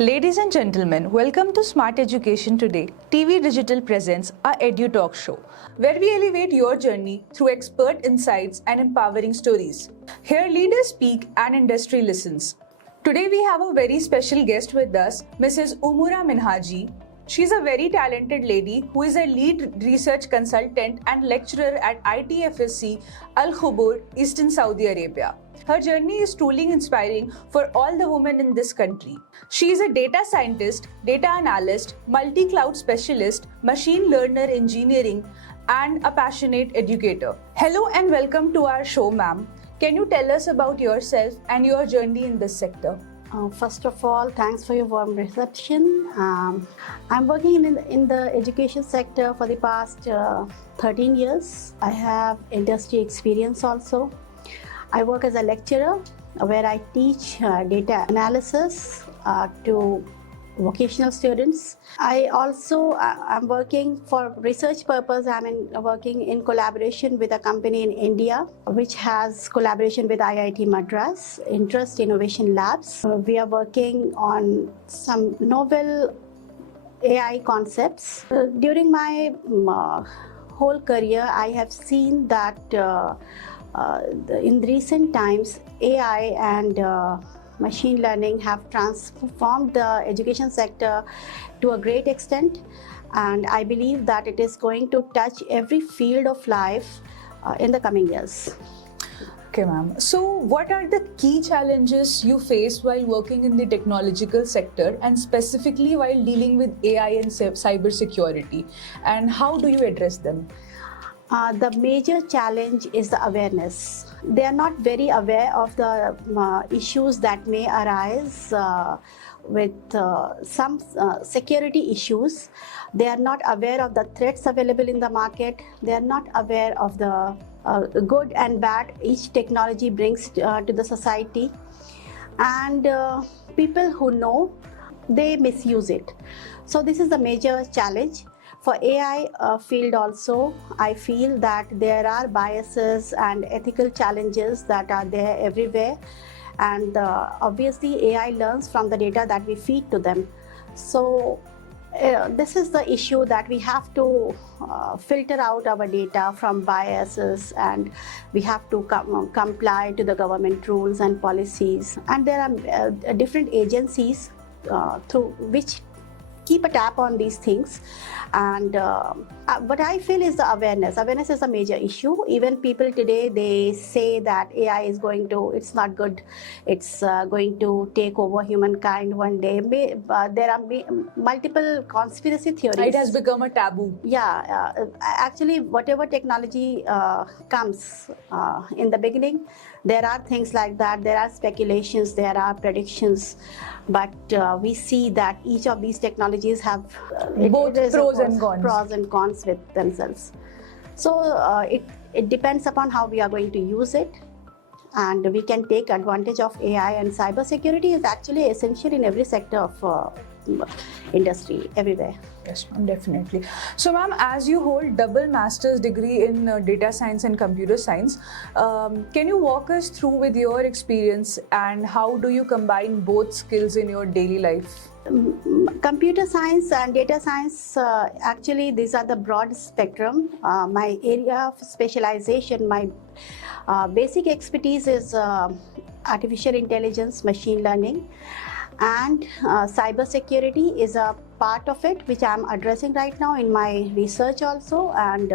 Ladies and gentlemen, welcome to Smart Education Today. TV Digital presents our EduTalk Show, where we elevate your journey through expert insights and empowering stories. Here, leaders speak and industry listens. Today, we have a very special guest with us, Mrs. Umoora Minhaji. She's a very talented lady who is a lead research consultant and lecturer at ITFC, Khobar, Eastern Saudi Arabia. Her journey is truly inspiring for all the women in this country. She is a data scientist, data analyst, multi-cloud specialist, machine learner engineering, and a passionate educator. Hello and welcome to our show, ma'am. Can you tell us about yourself and your journey in this sector? First of all, thanks for your warm reception. I'm working in the education sector for the past 13 years. I have industry experience also. I work as a lecturer where I teach data analysis to vocational students. I'm working for research purpose. Working in collaboration with a company in India, which has collaboration with IIT Madras, Interest Innovation Labs. We are working on some novel AI concepts. During my whole career, I have seen that in recent times, AI and machine learning have transformed the education sector to a great extent, and I believe that it is going to touch every field of life in the coming years. Okay, ma'am. So, what are the key challenges you face while working in the technological sector and specifically while dealing with AI and cybersecurity, and how do you address them? The major challenge is the awareness. They are not very aware of the issues that may arise with some security issues. They are not aware of the threats available in the market. They are not aware of the good and bad each technology brings to the society. And people who know, they misuse it. So this is the major challenge. For AI field also, I feel that there are biases and ethical challenges that are there everywhere. And obviously AI learns from the data that we feed to them. So this is the issue that we have to filter out our data from biases, and we have to comply to the government rules and policies. And there are different agencies through which keep a tap on these things. And what I feel is the awareness. Awareness is a major issue. Even people today, they say that AI is it's not good. It's going to take over humankind one day. There are multiple conspiracy theories. It has become a taboo. Yeah, actually, whatever technology comes in the beginning, there are things like that. There are speculations, there are predictions, but we see that each of these technologies have both pros and cons with themselves. So it depends upon how we are going to use it, and we can take advantage of AI. And cybersecurity is actually essential in every sector of industry, everywhere. Yes, ma'am, definitely. So, ma'am, as you hold double master's degree in data science and computer science, can you walk us through with your experience and how do you combine both skills in your daily life? Computer science and data science, actually these are the broad spectrum. My area of specialization, my basic expertise is artificial intelligence, machine learning, and cybersecurity is a part of it, which I'm addressing right now in my research also. And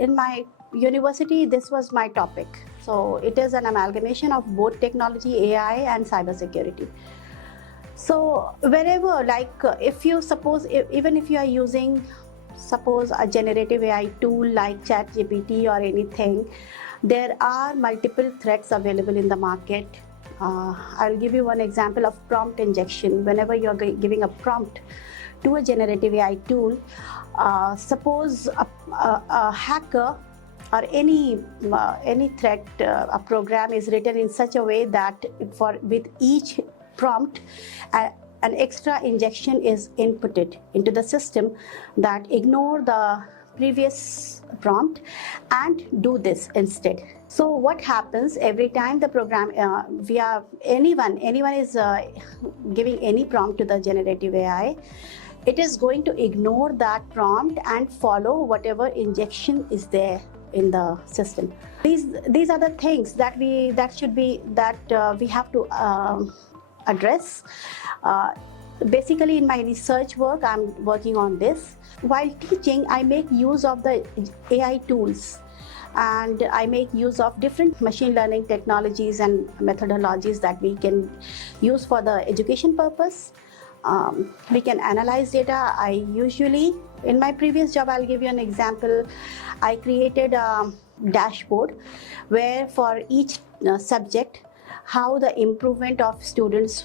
in my university, this was my topic. So it is an amalgamation of both technology, AI and cybersecurity. So wherever, like if you suppose, even if you are using, suppose a generative AI tool like ChatGPT or anything, there are multiple threats available in the market. I'll give you one example of prompt injection. Whenever you're giving a prompt to a generative AI tool, suppose a hacker or any threat, a program is written in such a way that with each prompt, an extra injection is inputted into the system that ignore the previous prompt and do this instead. So what happens every time the program, anyone is giving any prompt to the generative AI, it is going to ignore that prompt and follow whatever injection is there in the system. These are the things that we have to address. Basically, in my research work, I'm working on this. While teaching, I make use of the AI tools, and I make use of different machine learning technologies and methodologies that we can use for the education purpose. We can analyze data. I usually, in my previous job, I'll give you an example. I created a dashboard where for each subject, how the improvement of students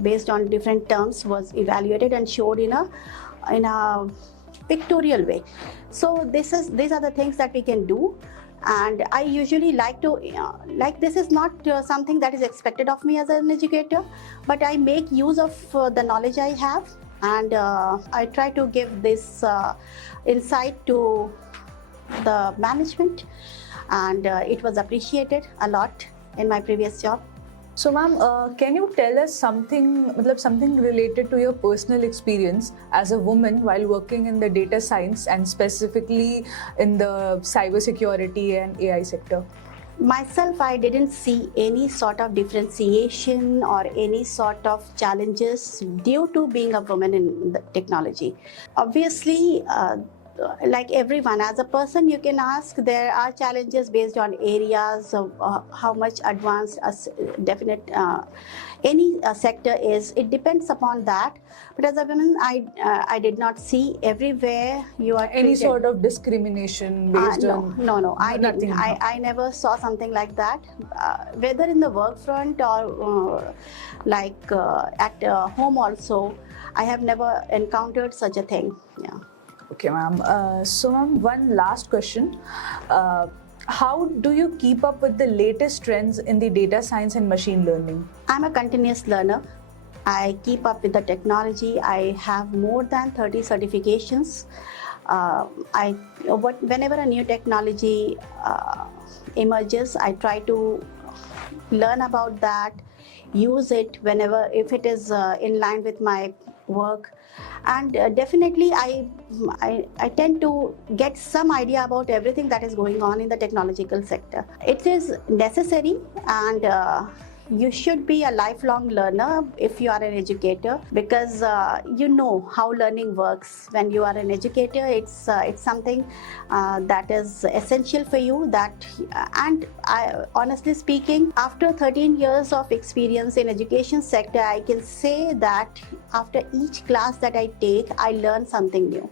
based on different terms was evaluated and showed in a pictorial way. So these are the things that we can do. And I usually like to, this is not something that is expected of me as an educator, but I make use of the knowledge I have, and I try to give this insight to the management, and it was appreciated a lot in my previous job. So ma'am, can you tell us something related to your personal experience as a woman while working in the data science and specifically in the cybersecurity and AI sector? Myself, I didn't see any sort of differentiation or any sort of challenges due to being a woman in the technology. Obviously, like everyone, as a person, you can ask, there are challenges based on areas of how much advanced any sector is. It depends upon that. But as a woman, I did not see everywhere you are any treated. Sort of discrimination based on... No, I nothing. didn't. I never saw something like that, whether in the work front or at home also. I have never encountered such a thing. Yeah. Okay, ma'am. So, ma'am, one last question. How do you keep up with the latest trends in the data science and machine learning? I'm a continuous learner. I keep up with the technology. I have more than 30 certifications. Whenever a new technology emerges, I try to learn about that, use it if it is in line with my work. And definitely I tend to get some idea about everything that is going on in the technological sector. It is necessary, and you should be a lifelong learner if you are an educator, because you know how learning works. When you are an educator, it's something that is essential for you. Honestly speaking, after 13 years of experience in education sector, I can say that after each class that I take, I learn something new.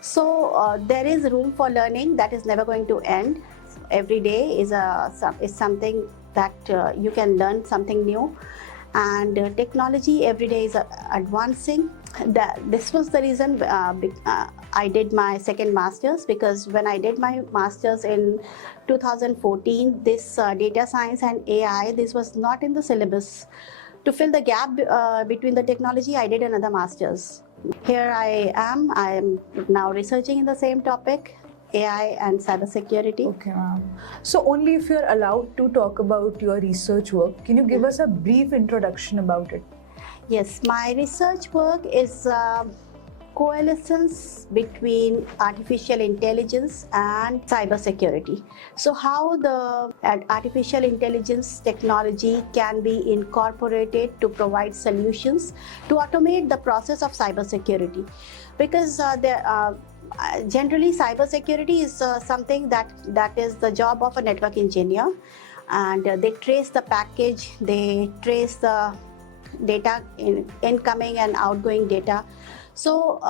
So there is room for learning that is never going to end. Every day is something that you can learn something new, and technology every day is advancing. This was the reason I did my second master's, because when I did my master's in 2014, this data science and AI, this was not in the syllabus. To fill the gap between the technology, I did another master's. Here I am now researching in the same topic, AI and cybersecurity. Okay, ma'am. So only if you're allowed to talk about your research work, can you give us a brief introduction about it? Yes, my research work is coalescence between artificial intelligence and cybersecurity. So how the artificial intelligence technology can be incorporated to provide solutions to automate the process of cybersecurity. Because generally cybersecurity is something that is the job of a network engineer, and they trace the package, they trace the data, incoming and outgoing data. So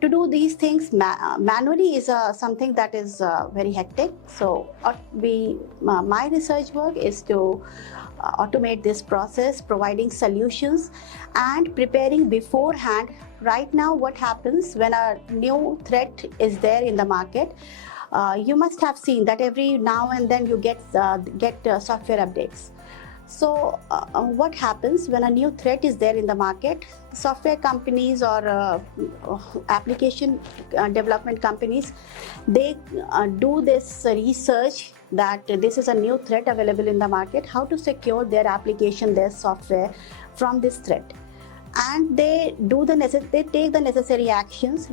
to do these things manually is something that is very hectic. So my research work is to automate this process, providing solutions and preparing beforehand. Right now, what happens when a new threat is there in the market? You must have seen that every now and then you get software updates. So what happens when a new threat is there in the market? Software companies or application development companies, they do this research that this is a new threat available in the market, how to secure their application, their software from this threat. And they take the necessary actions,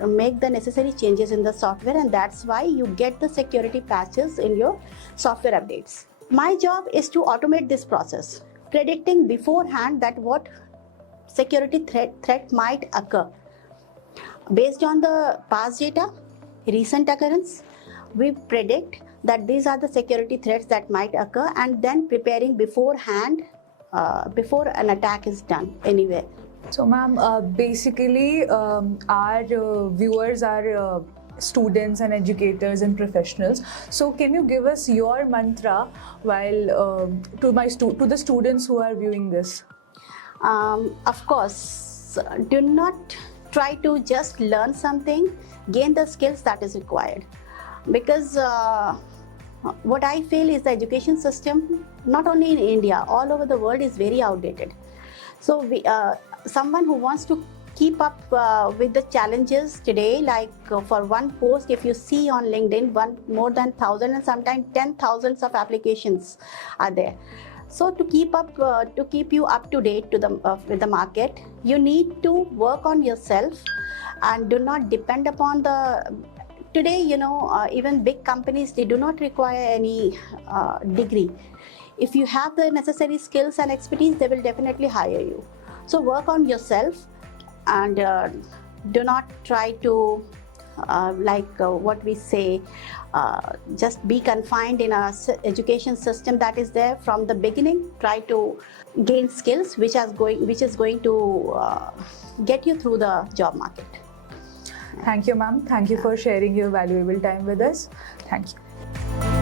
make the necessary changes in the software, and that's why you get the security patches in your software updates. My job is to automate this process, predicting beforehand that what security threat might occur. Based on the past data, recent occurrence, we predict that these are the security threats that might occur, and then preparing beforehand before an attack is done anywhere. So ma'am, basically our viewers are students and educators and professionals. So can you give us your mantra while to the students who are viewing this? Of course, do not try to just learn something, gain the skills that is required. Because what I feel is the education system, not only in India, all over the world, is very outdated. So someone who wants to keep up with the challenges today, like for one post, if you see on LinkedIn, more than 1,000 and sometimes 10,000 of applications are there. So to keep you up to date with the market, you need to work on yourself and do not depend upon today, even big companies, they do not require any degree. If you have the necessary skills and expertise, they will definitely hire you. So work on yourself and do not try to, what we say, just be confined in a education system that is there from the beginning. Try to gain skills which is going to get you through the job market. Thank you, ma'am. Thank you for sharing your valuable time with us. Thank you.